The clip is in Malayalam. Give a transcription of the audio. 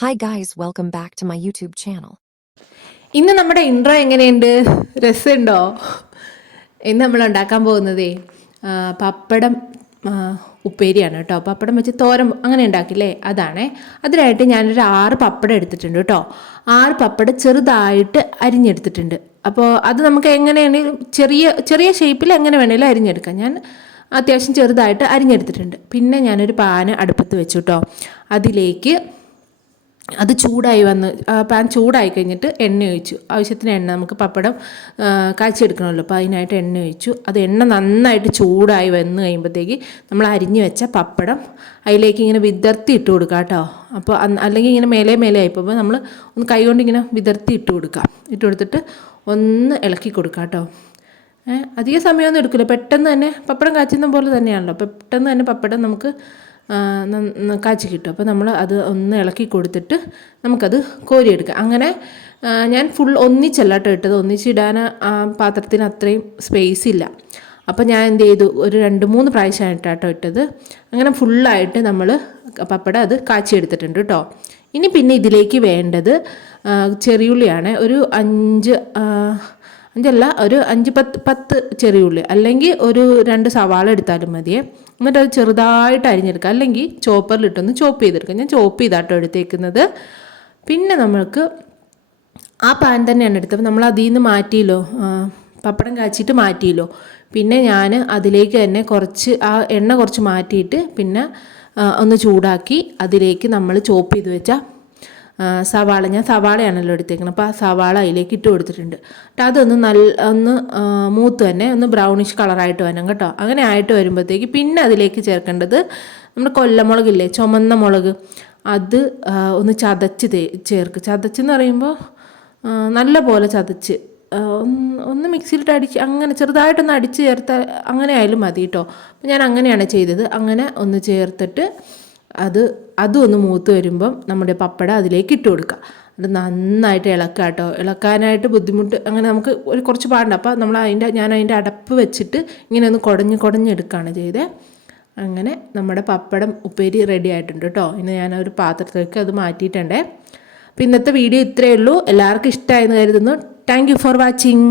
Hi guys welcome back to my YouTube channel ഇന്ന് നമ്മുടെ ഇൻട്രോ എങ്ങനെയുണ്ട്? രസമുണ്ടോ? ഇന്ന് നമ്മൾ ഉണ്ടാക്കാൻ പോകുന്നതേ പപ്പടം ഉപ്പേരിയാണ് കേട്ടോ. പപ്പടം വെച്ച് തോരൻ അങ്ങനെ ഉണ്ടാക്കില്ലേ? അതാണേ. അതിനായിട്ട് ഞാനൊരു ആറ് പപ്പടം എടുത്തിട്ടുണ്ട് കേട്ടോ. ആറ് പപ്പടം ചെറുതായിട്ട് അരിഞ്ഞെടുത്തിട്ടുണ്ട്. അപ്പോൾ അത് നമുക്ക് എങ്ങനെയാണെങ്കിലും ചെറിയ ചെറിയ ഷേപ്പിൽ എങ്ങനെ വേണേലും അരിഞ്ഞെടുക്കാം. ഞാൻ അത്യാവശ്യം ചെറുതായിട്ട് അരിഞ്ഞെടുത്തിട്ടുണ്ട്. പിന്നെ ഞാനൊരു പാന് അടുപ്പത്ത് വെച്ചു കേട്ടോ. അതിലേക്ക് അത് ചൂടായി വന്ന് പാൻ ചൂടായി കഴിഞ്ഞിട്ട് എണ്ണ ഒഴിച്ചു. ആവശ്യത്തിന് എണ്ണ നമുക്ക് പപ്പടം കാച്ചെടുക്കണമല്ലോ അപ്പോൾ അതിനായിട്ട് എണ്ണ ഒഴിച്ചു. അത് എണ്ണ നന്നായിട്ട് ചൂടായി വന്ന് കഴിയുമ്പോഴത്തേക്ക് നമ്മൾ അരിഞ്ഞു വെച്ച പപ്പടം അതിലേക്ക് ഇങ്ങനെ വിതർത്തി ഇട്ട് കൊടുക്കുക കേട്ടോ. അപ്പോൾ അല്ലെങ്കിൽ ഇങ്ങനെ മേലെ മേലെ ആയിപ്പോൾ നമ്മൾ ഒന്ന് കൈകൊണ്ട് ഇങ്ങനെ വിതർത്തി ഇട്ട് കൊടുക്കാം. ഇട്ട് കൊടുത്തിട്ട് ഒന്ന് ഇളക്കി കൊടുക്കാം കേട്ടോ. അധിക സമയമൊന്നും എടുക്കില്ല. പെട്ടെന്ന് തന്നെ പപ്പടം കാച്ചുന്ന പോലെ തന്നെയാണല്ലോ. പെട്ടെന്ന് തന്നെ പപ്പടം നമുക്ക് കാച്ചി കിട്ടും. അപ്പോൾ നമ്മൾ അത് ഒന്ന് ഇളക്കി കൊടുത്തിട്ട് നമുക്കത് കോരിയെടുക്കാം. അങ്ങനെ ഞാൻ ഫുൾ ഒന്നിച്ചല്ലാട്ടോ ഇട്ടത്. ഒന്നിച്ചിടാൻ ആ പാത്രത്തിന് അത്രയും സ്പേസ് ഇല്ല. അപ്പോൾ ഞാൻ എന്ത് ചെയ്തു? ഒരു രണ്ട് മൂന്ന് പ്രാവശ്യമായിട്ടാട്ടോ ഇട്ടത്. അങ്ങനെ ഫുള്ളായിട്ട് നമ്മൾ പപ്പടം അത് കാച്ചിയെടുത്തിട്ടുണ്ട് കേട്ടോ ഇനി പിന്നെ ഇതിലേക്ക് വേണ്ടത് ചെറിയുള്ളിയാണ്. ഒരു അഞ്ച് അഞ്ചല്ല ഒരു അഞ്ച് പത്ത് പത്ത് ചെറിയുള്ളി അല്ലെങ്കിൽ ഒരു രണ്ട് സവാള എടുത്താലും മതിയേ. എന്നിട്ട് അത് ചെറുതായിട്ട് അരിഞ്ഞെടുക്കുക. അല്ലെങ്കിൽ ചോപ്പറിലിട്ടൊന്ന് ചോപ്പ് ചെയ്തെടുക്കുക. ഞാൻ ചോപ്പ് ചെയ്താട്ടോ എടുത്തേക്കുന്നത്. പിന്നെ നമ്മൾക്ക് ആ പാൻ തന്നെയാണ് എടുത്തത്. നമ്മൾ അതിൽ നിന്ന് മാറ്റിയല്ലോ പപ്പടം കാച്ചിട്ട് മാറ്റിയല്ലോ. പിന്നെ ഞാൻ അതിലേക്ക് തന്നെ കുറച്ച് ആ എണ്ണ കുറച്ച് മാറ്റിയിട്ട് പിന്നെ ഒന്ന് ചൂടാക്കി അതിലേക്ക് നമ്മൾ ചോപ്പ് ചെയ്ത് വെച്ച സവാള. ഞാൻ സവാളയാണല്ലോ എടുത്തേക്കുന്നത് അപ്പോൾ ആ സവാള അതിലേക്ക് ഇട്ട് കൊടുത്തിട്ടുണ്ട്. കേട്ടോ അതൊന്ന് നല്ല ഒന്ന് മൂത്ത് തന്നെ ഒന്ന് ബ്രൗണിഷ് കളറായിട്ട് വരണം കേട്ടോ. അങ്ങനെ ആയിട്ട് വരുമ്പോഴത്തേക്ക് പിന്നെ അതിലേക്ക് ചേർക്കേണ്ടത് നമ്മുടെ കൊല്ലമുളകില്ലേ ചുമന്ന മുളക്. അത് ഒന്ന് ചതച്ച് ചേർക്ക്. ചതച്ചെന്ന് പറയുമ്പോൾ നല്ല പോലെ ചതച്ച് ഒന്ന് മിക്സിയിലിട്ട് അടിച്ച് അങ്ങനെ ചെറുതായിട്ടൊന്ന് അടിച്ച് ചേർത്താൽ അങ്ങനെ ആയാലും മതി കേട്ടോ. ഞാൻ അങ്ങനെയാണ് ചെയ്തത്. അങ്ങനെ ഒന്ന് ചേർത്തിട്ട് അത് അതൊന്ന് മൂത്ത് വരുമ്പം നമ്മുടെ പപ്പട അതിലേക്ക് ഇട്ട് കൊടുക്കുക. അത് നന്നായിട്ട് ഇളക്കുക കേട്ടോ. ഇളക്കാനായിട്ട് ബുദ്ധിമുട്ട് അങ്ങനെ നമുക്ക് ഒരു കുറച്ച് പാടുണ്ട്. അപ്പോൾ നമ്മൾ അതിന്റെ ഞാൻ അതിന്റെ അടപ്പ് വെച്ചിട്ട് ഇങ്ങനെ ഒന്ന് കുടഞ്ഞ് കുടഞ്ഞെടുക്കുകയാണ് ചെയ്തത് അങ്ങനെ നമ്മുടെ പപ്പടം ഉപ്പേരി റെഡി ആയിട്ടുണ്ട് കേട്ടോ. ഇനി ഞാൻ ഒരു പാത്രത്തിലേക്ക് അത് മാറ്റിയിട്ടുണ്ടേ. അപ്പോൾ ഇന്നത്തെ വീഡിയോ ഇത്രയേ ഉള്ളൂ. എല്ലാവർക്കും ഇഷ്ടമായെന്ന് കരുതുന്നു. Thank for watching